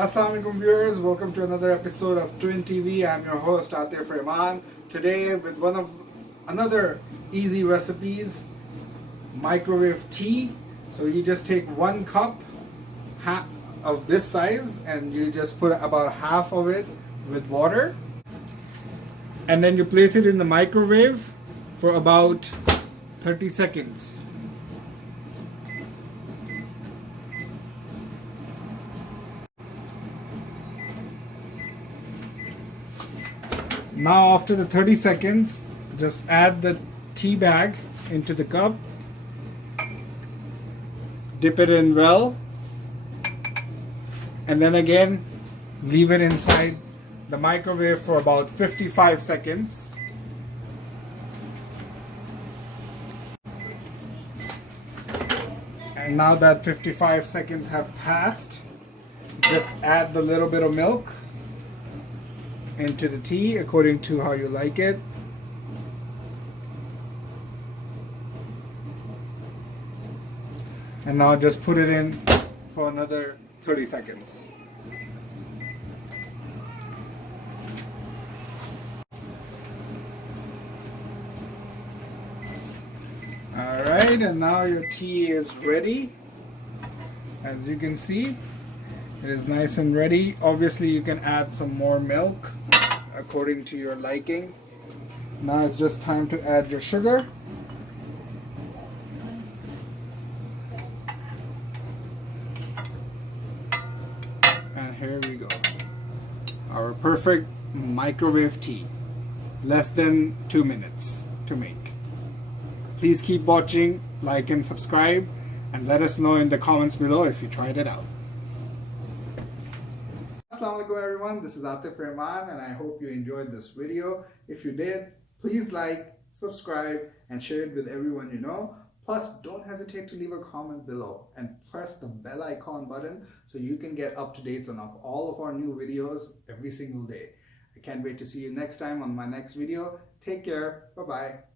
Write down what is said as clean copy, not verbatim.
Assalamualaikum viewers, welcome to another episode of Twin TV. I'm your host Atif Rahman. Today with one of another easy recipes, microwave tea. So you just take 1 cup of this size and you just put about half of it with water, and then you place it in the microwave for about 30 seconds. Now after the 30 seconds, just add the tea bag into the cup, dip it in well, and then again leave it inside the microwave for about 55 seconds. And now that 55 seconds have passed, just add the little bit of milk into the tea according to how you like it. And now just put it in for another 30 seconds. Alright, and now your tea is ready. As you can see, it is nice and ready. Obviously you can add some more milk according to your liking. Now it's just time to add your sugar. And here we go. Our perfect microwave tea. Less than 2 minutes to make. Please keep watching, like and subscribe, and let us know in the comments below if you tried it out. Assalamualaikum everyone, this is Atif Rahman and I hope you enjoyed this video. If you did, please like, subscribe and share it with everyone you know. Plus, don't hesitate to leave a comment below and press the bell icon button so you can get up-to-dates on all of our new videos every single day. I can't wait to see you next time on my next video. Take care. Bye-bye.